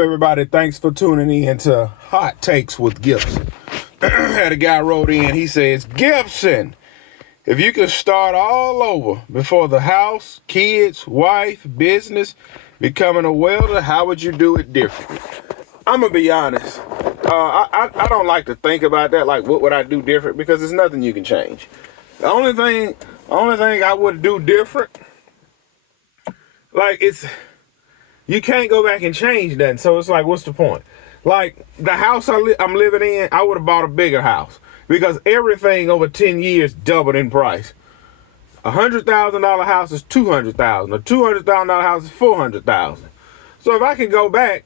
Everybody, thanks for tuning in to Hot Takes with Gibson. Had a guy wrote in, he says, Gibson, if you could start all over before the house, kids, wife, business, becoming a welder, how would you do it differently? I'm going to be honest. I don't like to think about that, like what would I do different, because there's nothing you can change. The only thing I would do different, like you can't go back and change that. So it's like, what's the point? Like the house I'm living in, I would have bought a bigger house because everything over 10 years doubled in price. $100,000 house is $200,000. A $200,000 house is $400,000. So if I could go back,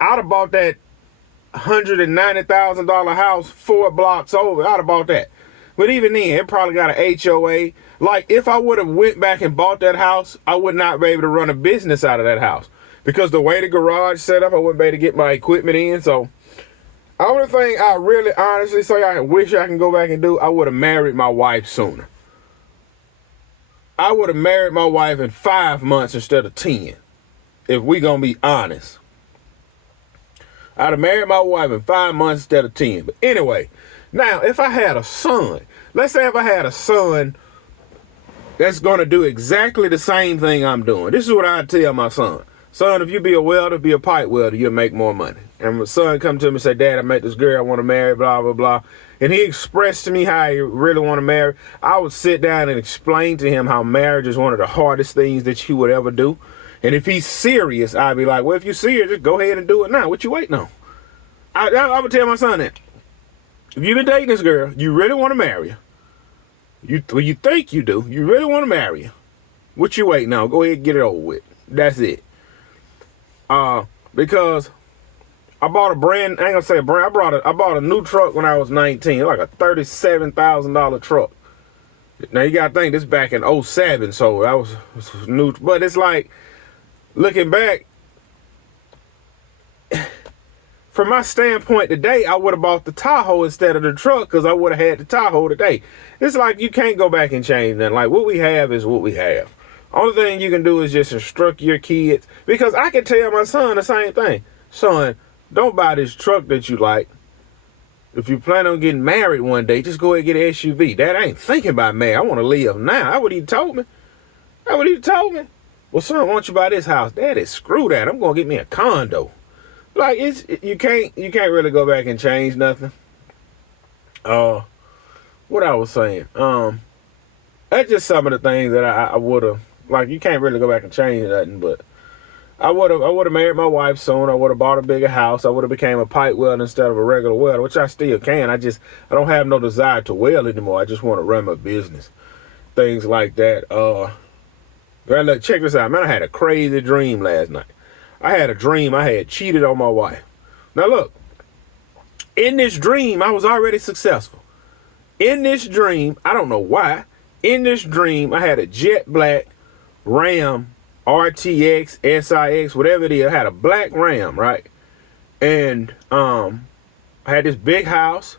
I'd have bought that $190,000 house 4 blocks over. I'd have bought that. But even then, it probably got an HOA. Like, if I would have went back and bought that house, I would not be able to run a business out of that house. Because the way the garage set up, I wouldn't be able to get my equipment in. So, the only thing I really honestly say I wish I can go back and do, I would have married my wife sooner. I would have married my wife in 5 months instead of 10. If we gonna be honest. I'd have married my wife in 5 months instead of 10. But anyway, now, if I had a son, let's say if I had a son that's going to do exactly the same thing I'm doing. This is what I'd tell my son. Son, if you be a welder, be a pipe welder, you'll make more money. And my son come to me and say, Dad, I met this girl I want to marry, blah, blah, blah. And he expressed to me how he really want to marry. I would sit down and explain to him how marriage is one of the hardest things that you would ever do. And if he's serious, I'd be like, well, if you're serious, just go ahead and do it now. What you waiting on? I would tell my son that. If you've been dating this girl, you really want to marry her. You think you do. You really want to marry her. What you waiting on? Go ahead and get it over with. That's it. Because I bought a brand, I ain't gonna say a brand, I bought a new truck when I was 19, like a $37,000 truck. Now you gotta think this back in 07, so that was new, but it's like, looking back, from my standpoint today, I would have bought the Tahoe instead of the truck because I would have had the Tahoe today. It's like you can't go back and change that. Like what we have is what we have. Only thing you can do is just instruct your kids, because I can tell my son the same thing. Son, don't buy this truck that you like. If you plan on getting married one day, just go ahead and get an SUV. Dad, I ain't thinking about marriage. I want to live now. That's what he told me. That's what he told me. Well, son, why don't you buy this house? Daddy, screw that. I'm going to get me a condo. Like, you can't really go back and change nothing. What I was saying. That's just some of the things that I would have, like, you can't really go back and change nothing, but I would have married my wife soon. I would have bought a bigger house. I would have became a pipe welder instead of a regular welder, which I still can. I don't have no desire to weld anymore. I just want to run my business. Things like that. Look, check this out, man. I had a crazy dream last night. I had a dream I had cheated on my wife. Now look, in this dream, I was already successful. In this dream, I don't know why, in this dream, I had a jet black Ram RTX, SIX, whatever it is. I had a black Ram, right? And I had this big house.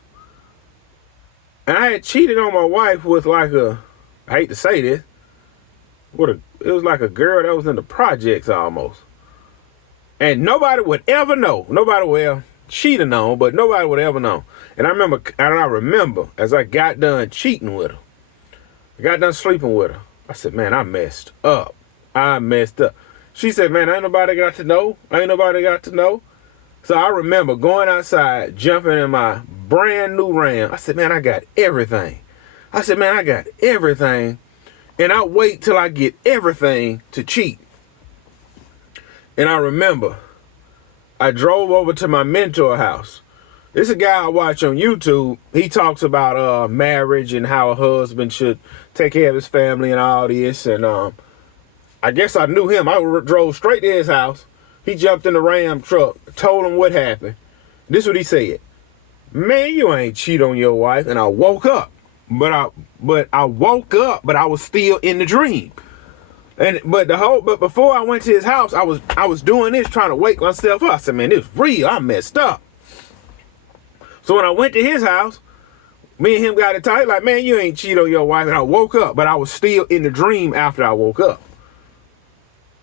And I had cheated on my wife with like I hate to say this, it was like a girl that was in the projects almost. And nobody would ever know. Nobody would ever, she'd have known, but nobody would ever know. And I remember as I got done cheating with her, I got done sleeping with her, I said, man, I messed up. She said, man, ain't nobody got to know. So I remember going outside, jumping in my brand new Ram. I said, man, I got everything. And I wait till I get everything to cheat. And I remember I drove over to my mentor house. This is a guy I watch on YouTube. He talks about marriage and how a husband should take care of his family and all this. And I guess I knew him. I drove straight to his house. He jumped in the Ram truck, told him what happened. This is what he said. Man, you ain't cheat on your wife. And I woke up. But I woke up, but I was still in the dream. But before I went to his house, I was doing this, trying to wake myself up. I said, man, this is real. I messed up. So when I went to his house, me and him got it tight, like, man, you ain't cheat on your wife. And I woke up, but I was still in the dream after I woke up.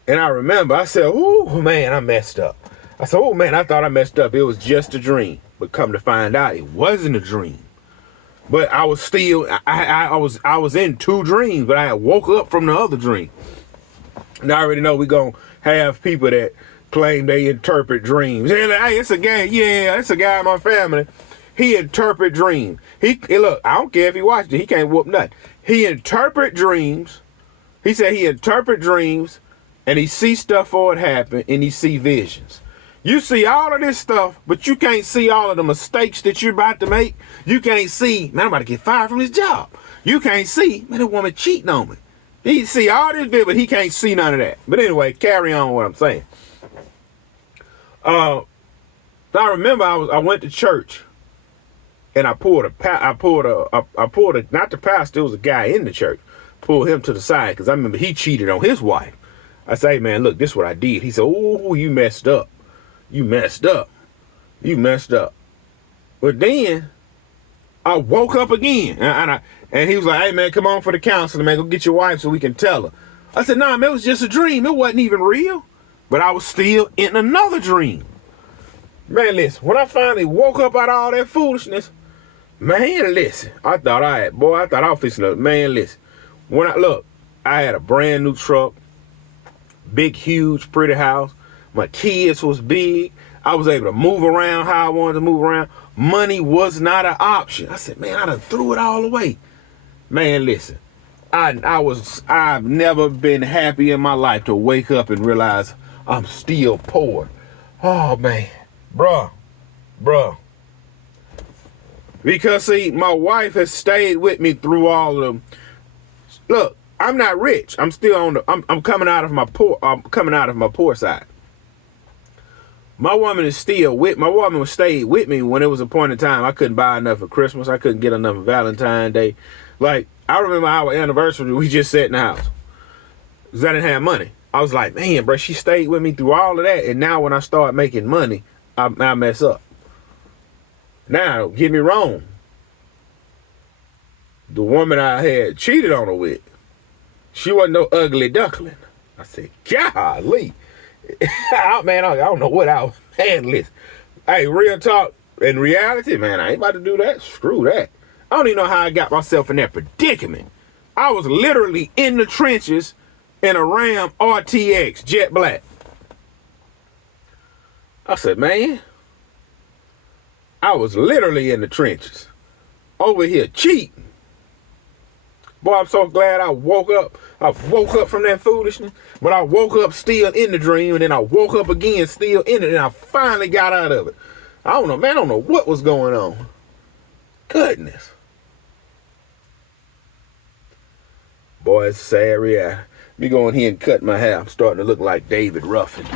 And I remember, I said, ooh, man, I messed up. I said, oh man, I thought I messed up. It was just a dream. But come to find out, it wasn't a dream. But I was still, I was in two dreams, but I had woke up from the other dream. And I already know we're going to have people that claim they interpret dreams. They're like, hey, it's a guy, yeah, it's a guy in my family. He interpret dreams. He look, I don't care if he watched it, he can't whoop nothing. He interpret dreams. He said he interpret dreams and he see stuff for it happen and he see visions. You see all of this stuff, but you can't see all of the mistakes that you're about to make. You can't see, man, I'm about to get fired from this job. You can't see, man, that woman cheating on me. He see all this bit, but he can't see none of that. But anyway, carry on what I'm saying. I remember I went to church and I pulled not the pastor, it was a guy in the church. Pulled him to the side because I remember he cheated on his wife. I say, man, look, this is what I did. He said, oh, you messed up. You messed up. You messed up. But then I woke up again. And he was like, hey, man, come on for the counseling, man. Go get your wife so we can tell her. I said, nah, man, it was just a dream. It wasn't even real. But I was still in another dream. Man, listen, when I finally woke up out of all that foolishness, man, listen, I thought I was fixing to, man, listen. I had a brand new truck, big, huge, pretty house. My kids was big. I was able to move around how I wanted to move around. Money was not an option. I said, man, I done threw it all away. Man, listen, I've never been happy in my life to wake up and realize I'm still poor. Oh, man, bruh. Because, see, my wife has stayed with me through all of them. Look, I'm not rich. I'm still I'm coming out of my poor side. My woman stayed with me when it was a point in time I couldn't buy enough for Christmas. I couldn't get enough for Valentine's Day. Like, I remember our anniversary, we just sat in the house. Because I didn't have money. I was like, man, bro, she stayed with me through all of that. And now when I start making money, I mess up. Now, don't get me wrong. The woman I had cheated on her with, she wasn't no ugly duckling. I said, golly. Man, I don't know what I was handling. Hey, real talk, in reality, man, I ain't about to do that. Screw that. I don't even know how I got myself in that predicament. I was literally in the trenches in a Ram RTX jet black. I said, man, I was literally in the trenches over here cheating. Boy, I'm so glad I woke up. I woke up from that foolishness, but I woke up still in the dream, and then I woke up again still in it, and I finally got out of it. I don't know, man. I don't know what was going on. Goodness. Boy, it's sad reality. Me going here and cut my hair. I'm starting to look like David Ruffin.